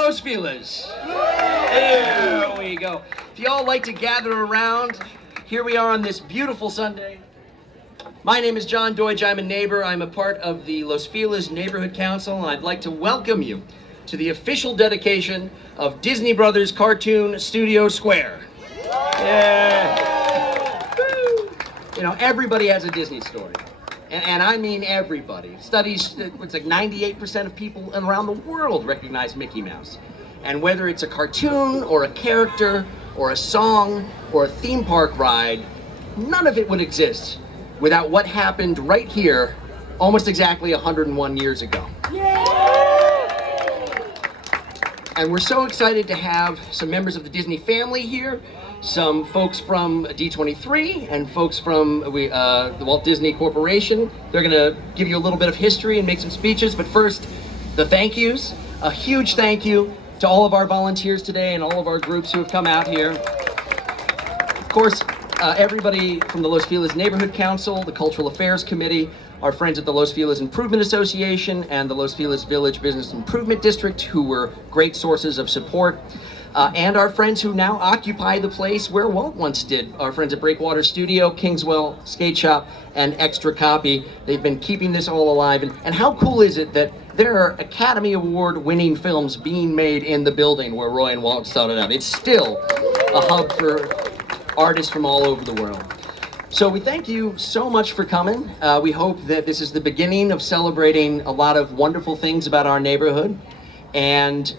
Los Feliz. There we go. If you all like to gather around, here we are on this beautiful Sunday. My name is John Deutsch. I'm a neighbor. I'm a part of the Los Feliz Neighborhood Council, and I'd like to welcome you to the official dedication of Disney Brothers Cartoon Studio Square. Yeah. You know, everybody has a Disney story. And I mean everybody. Studies, it's like 98% of people around the world recognize Mickey Mouse. And whether it's a cartoon or a character or a song or a theme park ride, none of it would exist without what happened right here almost exactly 101 years ago. And we're so excited to have some members of the Disney family here, some folks from D23 and folks from the Walt Disney Corporation. They're gonna give you a little bit of history and make some speeches, but first, the thank yous. A huge thank you to all of our volunteers today and all of our groups who have come out here. Of course, everybody from the Los Feliz Neighborhood Council, the Cultural Affairs Committee, our friends at the Los Feliz Improvement Association and the Los Feliz Village Business Improvement District, who were great sources of support. And our friends who now occupy the place where Walt once did. Our friends at Breakwater Studio, Kingswell Skate Shop, and Extra Copy. They've been keeping this all alive. And how cool is it that there are Academy Award winning films being made in the building where Roy and Walt started out. It's still a hub for artists from all over the world. So we thank you so much for coming. We hope that this is the beginning of celebrating a lot of wonderful things about our neighborhood. And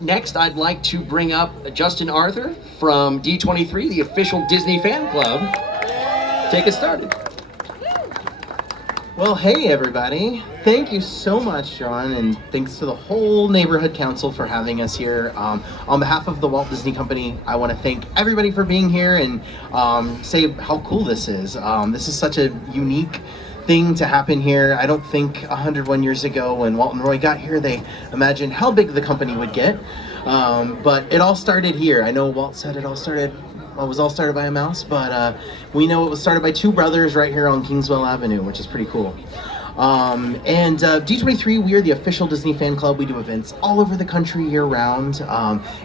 next, I'd like to bring up Justin Arthur from D23, the official Disney fan club. Take us started. Well, hey everybody. Thank you so much, John, and thanks to the whole Neighborhood Council for having us here. On behalf of the Walt Disney Company, I want to thank everybody for being here and say how cool this is. This is such a unique thing to happen here. I don't think 101 years ago when Walt and Roy got here, they imagined how big the company would get. But it all started here. I know Walt said it was all started by a mouse, but we know it was started by two brothers right here on Kingswell Avenue, which is pretty cool. And D23, we are the official Disney fan club. We do events all over the country year round.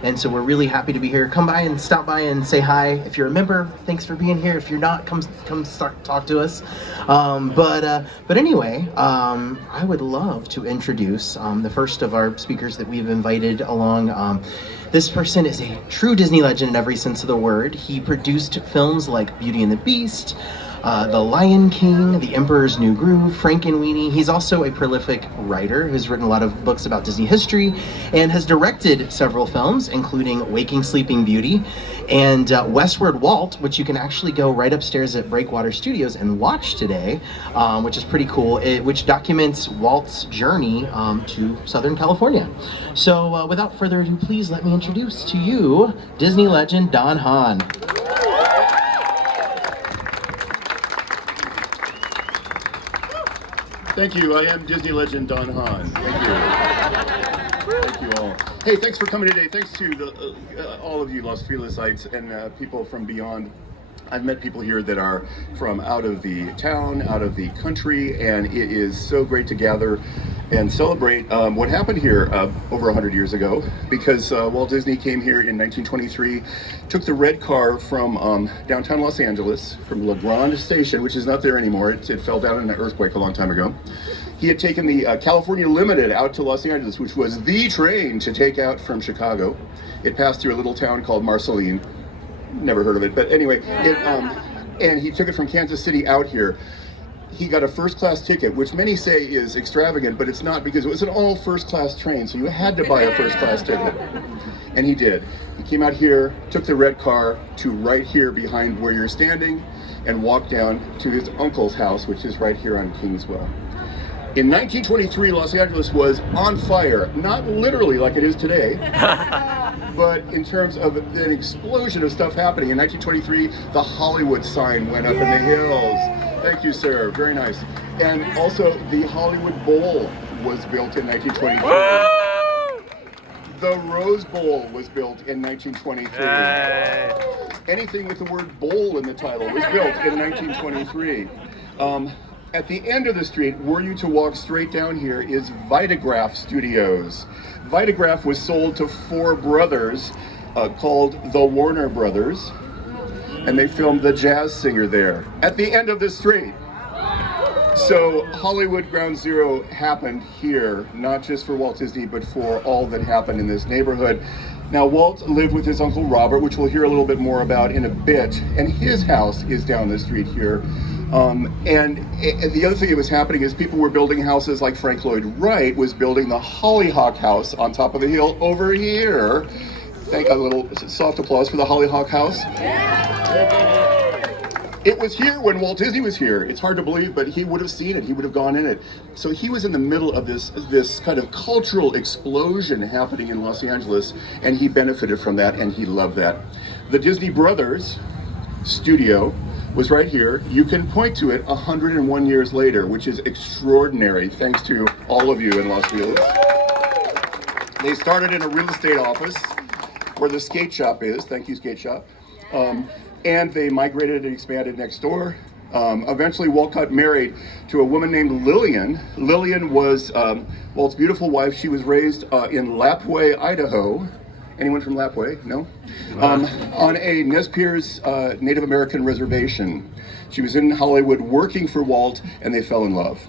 And so we're really happy to be here. Come by and stop by and say hi. If you're a member, thanks for being here. If you're not, come talk to us. But anyway, I would love to introduce the first of our speakers that we've invited along. This person is a true Disney legend in every sense of the word. He produced films like Beauty and the Beast, The Lion King, The Emperor's New Groove, Frankenweenie. He's also a prolific writer who's written a lot of books about Disney history and has directed several films, including Waking Sleeping Beauty and Westward Walt, which you can actually go right upstairs at Breakwater Studios and watch today, which is pretty cool, which documents Walt's journey to Southern California. So without further ado, please let me introduce to you Disney legend Don Hahn. Thank you. I am Disney legend Don Hahn. Thank you. Thank you all. Hey, thanks for coming today. Thanks to all of you Los Felicites and people from beyond. I've met people here that are from out of the town, out of the country, and it is so great to gather and celebrate what happened here over 100 years ago, because Walt Disney came here in 1923, took the red car from downtown Los Angeles, from La Grande Station, which is not there anymore. It fell down in an earthquake a long time ago. He had taken the California Limited out to Los Angeles, which was the train to take out from Chicago. It passed through a little town called Marceline. Never heard of it, but anyway, and he took it from Kansas City out here. He got a first-class ticket, which many say is extravagant, but it's not, because it was an all first-class train, so you had to buy a first-class ticket. And he did. He came out here, took the red car to right here behind where you're standing, and walked down to his uncle's house, which is right here on Kingswell. In 1923, Los Angeles was on fire, not literally like it is today, but in terms of an explosion of stuff happening. In 1923, the Hollywood sign went up in the hills. Thank you, sir. Very nice. And also, the Hollywood Bowl was built in 1923. The Rose Bowl was built in 1923. Anything with the word bowl in the title was built in 1923. At the end of the street, were you to walk straight down here, is Vitagraph Studios. Vitagraph was sold to four brothers called the Warner Brothers, and they filmed The Jazz Singer there at the end of the street. So Hollywood Ground Zero happened here, not just for Walt Disney, but for all that happened in this neighborhood. Now, Walt lived with his Uncle Robert, which we'll hear a little bit more about in a bit, and his house is down the street here. And the other thing that was happening is people were building houses like Frank Lloyd Wright was building the Hollyhock House on top of the hill over here. Thank a little soft applause for the Hollyhock House. It was here when Walt Disney was here. It's hard to believe, but he would have seen it. He would have gone in it. So he was in the middle of this kind of cultural explosion happening in Los Angeles, and he benefited from that, and he loved that. The Disney Brothers studio was right here. You can point to it 101 years later, which is extraordinary, thanks to all of you in Los Feliz. They started in a real estate office where the skate shop is. Thank you, skate shop. And they migrated and expanded next door. Eventually, Walt got married to a woman named Lillian. Lillian was Walt's beautiful wife. She was raised in Lapwai, Idaho. Anyone from Lapwai? No? On a Nez Perce Native American reservation. She was in Hollywood working for Walt, and they fell in love.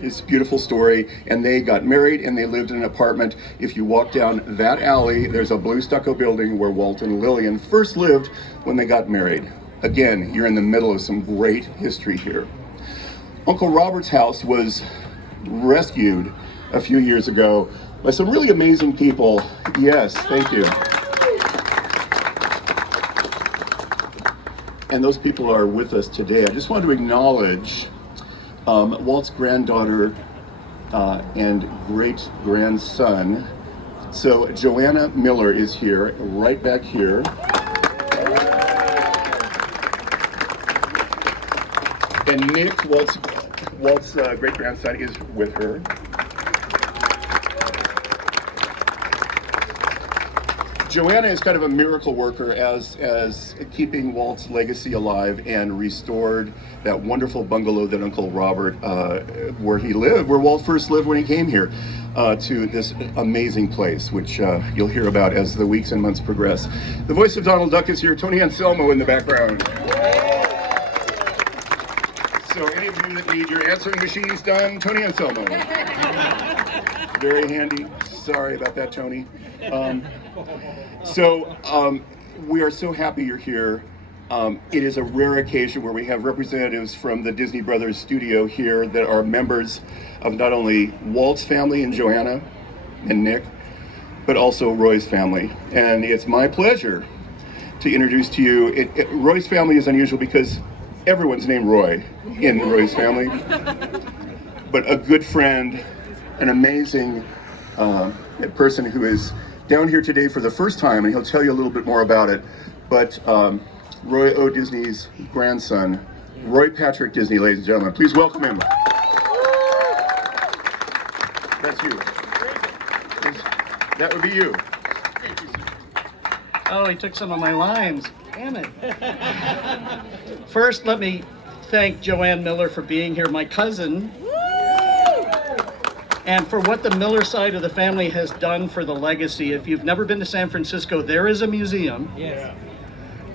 It's a beautiful story, and they got married and they lived in an apartment. If you walk down that alley, there's a blue stucco building where Walt and Lillian first lived when they got married. Again, you're in the middle of some great history here. Uncle Robert's house was rescued a few years ago by some really amazing people. Yes, thank you. And those people are with us today. I just want to acknowledge Walt's granddaughter and great-grandson. So Joanna Miller is here, right back here. And Nick, Walt's great-grandson, is with her. Joanna is kind of a miracle worker as keeping Walt's legacy alive and restored that wonderful bungalow that Uncle Robert, where he lived, where Walt first lived when he came here, to this amazing place, which you'll hear about as the weeks and months progress. The voice of Donald Duck is here, Tony Anselmo in the background. So any of you that need your answering machines done, Tony Anselmo. Very handy. Sorry about that, Tony. We are so happy you're here. It is a rare occasion where we have representatives from the Disney Brothers studio here that are members of not only Walt's family and Joanna and Nick, but also Roy's family. And it's my pleasure to introduce to you, Roy's family is unusual because everyone's named Roy in Roy's family, but a good friend, an amazing person who is down here today for the first time, and he'll tell you a little bit more about it. But Roy O. Disney's grandson, Roy Patrick Disney, ladies and gentlemen. Please welcome him. That's you. That would be you. Oh, he took some of my lines. Damn it. First, let me thank Joanne Miller for being here, my cousin, and for what the Miller side of the family has done for the legacy. If you've never been to San Francisco, there is a museum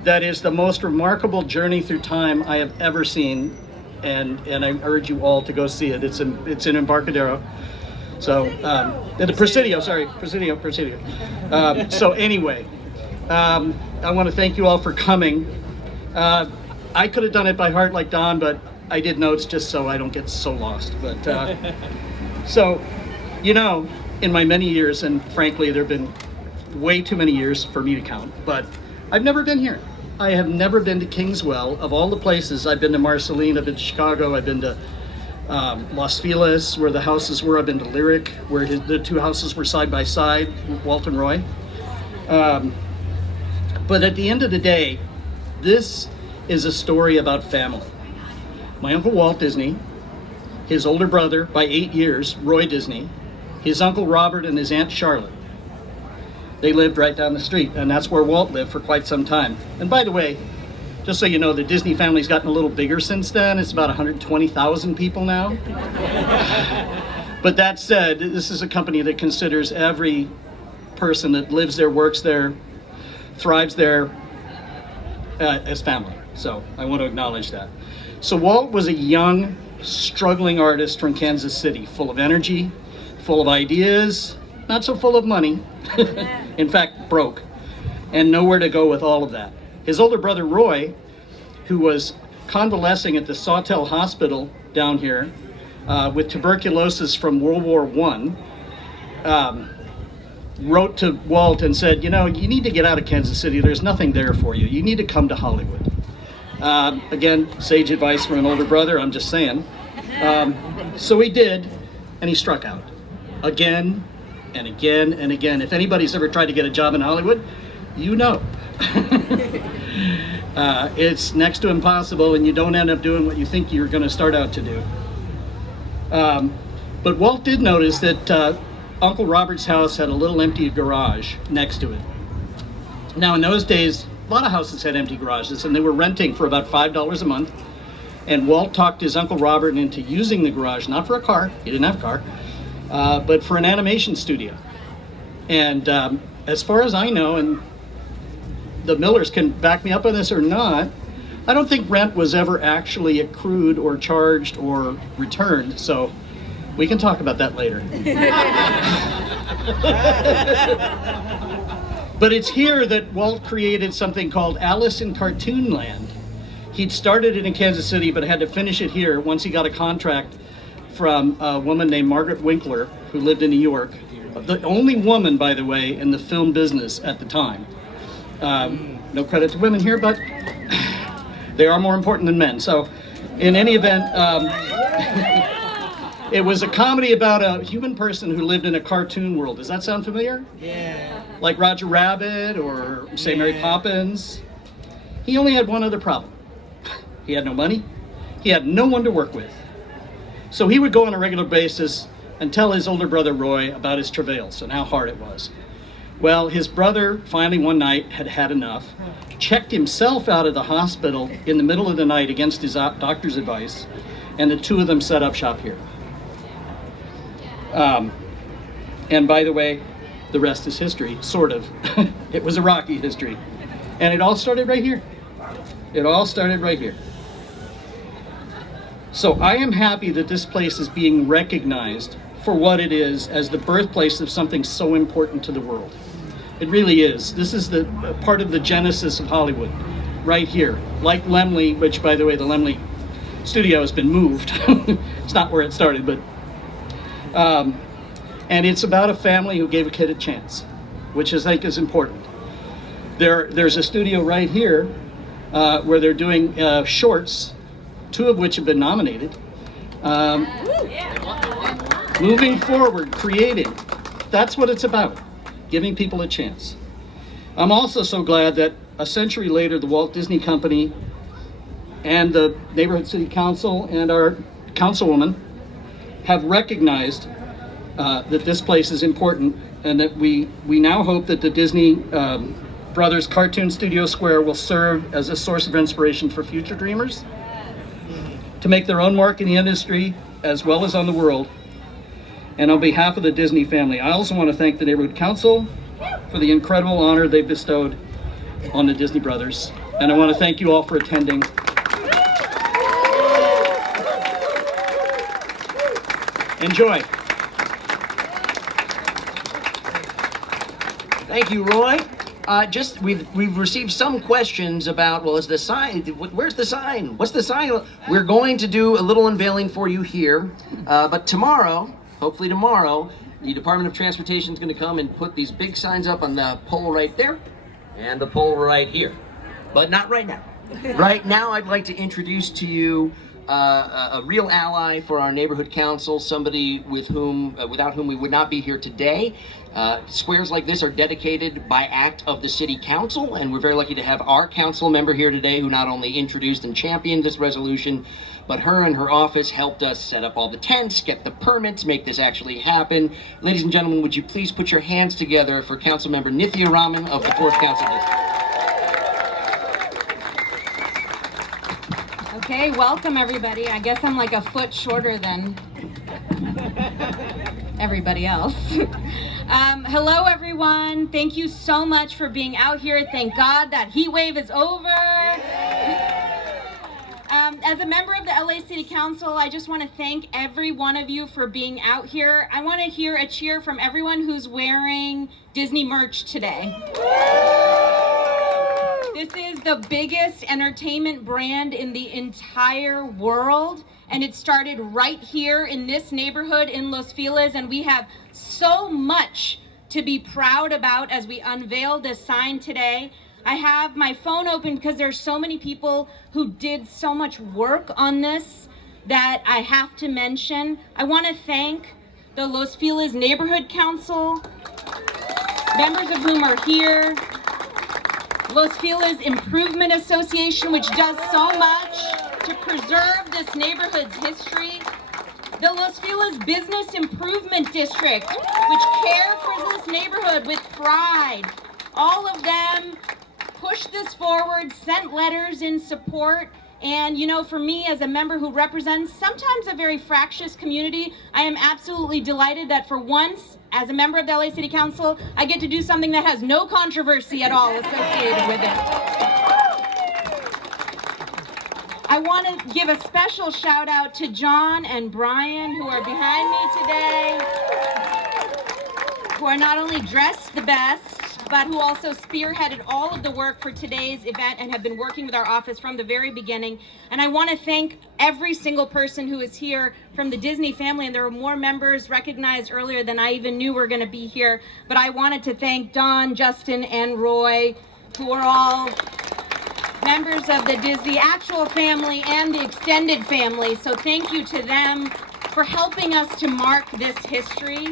that is the most remarkable journey through time I have ever seen, and I urge you all to go see it. It's in Embarcadero. So, the Presidio. So anyway, I want to thank you all for coming. I could have done it by heart like Don, but I did notes just so I don't get so lost. But so, in my many years, and frankly, there have been way too many years for me to count, but I've never been here. I have never been to Kingswell. Of all the places, I've been to Marceline, I've been to Chicago, I've been to Los Feliz, where the houses were. I've been to Lyric, where the two houses were side by side, Walt and Roy. But at the end of the day, this is a story about family. My Uncle Walt Disney, his older brother by 8 years, Roy Disney, his Uncle Robert and his Aunt Charlotte. They lived right down the street, and that's where Walt lived for quite some time. And by the way, Just so you know, the Disney family's gotten a little bigger since then. It's about 120,000 people now. But that said, this is a company that considers every person that lives there, works there, thrives there as family. So I want to acknowledge that. So Walt was a young, struggling artist from Kansas City, full of energy, full of ideas, not so full of money, in fact, broke, and nowhere to go with all of that. His older brother, Roy, who was convalescing at the Sawtell Hospital down here with tuberculosis from World War I, wrote to Walt and said, you know, you need to get out of Kansas City. There's nothing there for you. You need to come to Hollywood. Again, sage advice from an older brother, I'm just saying. So he did, and he struck out. Again, and again, and again. If anybody's ever tried to get a job in Hollywood, you know. It's next to impossible, and you don't end up doing what you think you're going to start out to do. But Walt did notice that Uncle Robert's house had a little empty garage next to it. Now, in those days, a lot of houses had empty garages, and they were renting for about $5 a month. And Walt talked his Uncle Robert into using the garage, not for a car, he didn't have a car, but for an animation studio. And as far as I know, and the Millers can back me up on this or not, I don't think rent was ever actually accrued or charged or returned, so we can talk about that later. But it's here that Walt created something called Alice in Cartoon Land. He'd started it in Kansas City, but had to finish it here once he got a contract from a woman named Margaret Winkler, who lived in New York. The only woman, by the way, in the film business at the time. No credit to women here, but they are more important than men. So in any event, it was a comedy about a human person who lived in a cartoon world. Does that sound familiar? Yeah. Like Roger Rabbit or, say, Mary Poppins. He only had one other problem. He had no money. He had no one to work with. So he would go on a regular basis and tell his older brother Roy about his travails and how hard it was. Well, his brother finally one night had had enough, checked himself out of the hospital in the middle of the night against his doctor's advice, and the two of them set up shop here. And by the way, the rest is history, sort of. It was a rocky history. And it all started right here. It all started right here. So I am happy that this place is being recognized for what it is as the birthplace of something so important to the world. It really is. This is the part of the genesis of Hollywood, right here. Like Laemmle, which, by the way, the Laemmle studio has been moved. It's not where it started, but... and it's about a family who gave a kid a chance, which I think is important. There's a studio right here where they're doing shorts, 2 of which have been nominated. Moving forward, creating. That's what it's about, giving people a chance. I'm also so glad that a century later, the Walt Disney Company and the Neighborhood City Council and our councilwoman have recognized that this place is important, and that we now hope that the Disney Brothers Cartoon Studio Square will serve as a source of inspiration for future dreamers to make their own mark in the industry as well as on the world. And on behalf of the Disney family, I also want to thank the Neighborhood Council for the incredible honor they've bestowed on the Disney Brothers. And I want to thank you all for attending. Enjoy. Thank you, Roy. We've received some questions about, well, is the sign, where's the sign? What's the sign? We're going to do a little unveiling for you here, but tomorrow, hopefully tomorrow, the Department of Transportation is going to come and put these big signs up on the pole right there and the pole right here, but not right now. Right now, I'd like to introduce to you a real ally for our neighborhood council, somebody with whom, without whom we would not be here today. Squares like this are dedicated by act of the city council, and we're very lucky to have our council member here today who not only introduced and championed this resolution, but her and her office helped us set up all the tents, get the permits, make this actually happen. Ladies and gentlemen, would you please put your hands together for Council Member Nithya Raman of the 4th Council District. Okay, welcome everybody. I guess I'm like a foot shorter than everybody else. Hello everyone. Thank you so much for being out here. Thank God that heat wave is over. As a member of the LA City Council, I just want to thank every one of you for being out here. I want to hear a cheer from everyone who's wearing Disney merch today. This is the biggest entertainment brand in the entire world, and it started right here in this neighborhood in Los Feliz, and we have so much to be proud about as we unveil this sign today. I have my phone open because there's so many people who did so much work on this that I have to mention. I want to thank the Los Feliz Neighborhood Council, members of whom are here, Los Feliz Improvement Association, which does so much to preserve this neighborhood's history, the Los Feliz Business Improvement District, which care for this neighborhood with pride. All of them pushed this forward, sent letters in support, and you know, for me as a member who represents sometimes a very fractious community, I am absolutely delighted that for once, as a member of the LA City Council, I get to do something that has no controversy at all associated with it. I want to give a special shout out to John and Brian, who are behind me today, who are not only dressed the best, but who also spearheaded all of the work for today's event and have been working with our office from the very beginning. And I want to thank every single person who is here from the Disney family, and there were more members recognized earlier than I even knew were going to be here. But I wanted to thank Don, Justin, and Roy, who are all members of the Disney actual family and the extended family. So thank you to them for helping us to mark this history.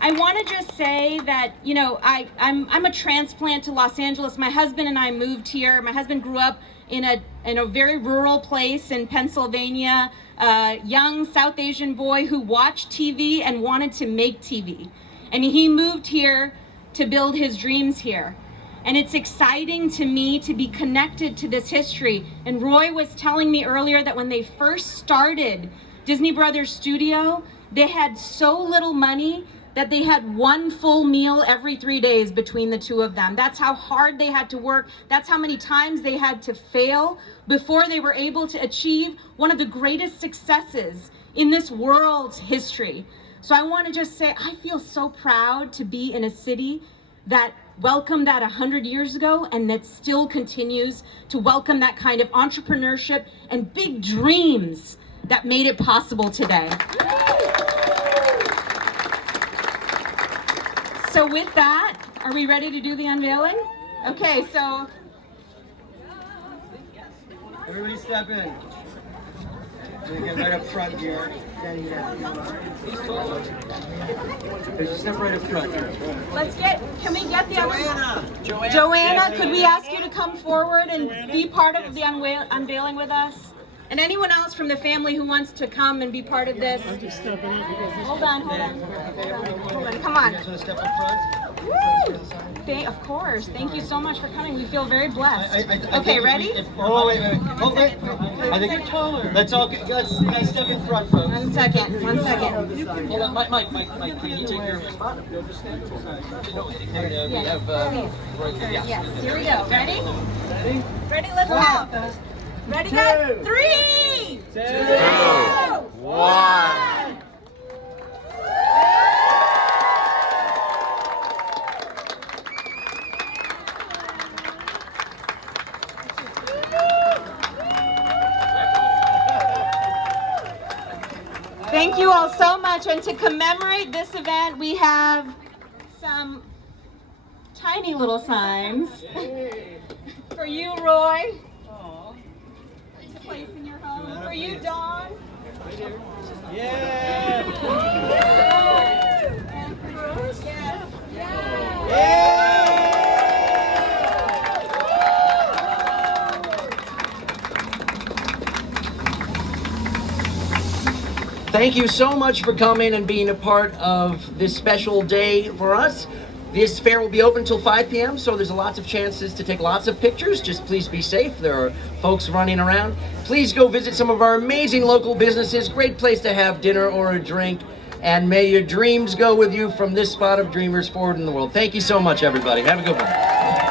I want to just say that, you know, I'm a transplant to Los Angeles. My husband and I moved here. My husband grew up in a very rural place in Pennsylvania, a young South Asian boy who watched TV and wanted to make TV. And he moved here to build his dreams here. And it's exciting to me to be connected to this history. And Roy was telling me earlier that when they first started Disney Brothers Studio, they had so little money that they had one full meal every 3 days between the two of them. That's how hard they had to work. That's how many times they had to fail before they were able to achieve one of the greatest successes in this world's history. So I want to just say, I feel so proud to be in a city that welcomed that 100 years ago and that still continues to welcome that kind of entrepreneurship and big dreams that made it possible today. So with that, are we ready to do the unveiling? Okay, so. Everybody step in. We're gonna get right up front here. Just step right up front. Can we get the other? Joanna, could we ask you to come forward and be part of the unveiling with us? And anyone else from the family who wants to come and be part of this? Hold on. Come on. You guys want to step up front? Woo! Of course. Thank you so much for coming. We feel very blessed. Okay, ready? Wait. I think let's all guys step in front, folks. One second. Hold on, Mike, can you take your spot? Yes, here we go. Ready? Ready, let's go. Ready, guys? 3, 2, 1. Thank you all so much. And to commemorate this event, we have some tiny little signs for you, Roy. Place in your home. For you, Dawn. Yeah! And for Bruce. Yes. Thank you so much for coming and being a part of this special day for us. This fair will be open until 5 p.m., so there's lots of chances to take lots of pictures. Just please be safe. There are folks running around. Please go visit some of our amazing local businesses. Great place to have dinner or a drink. And may your dreams go with you from this spot of dreamers forward in the world. Thank you so much, everybody. Have a good one.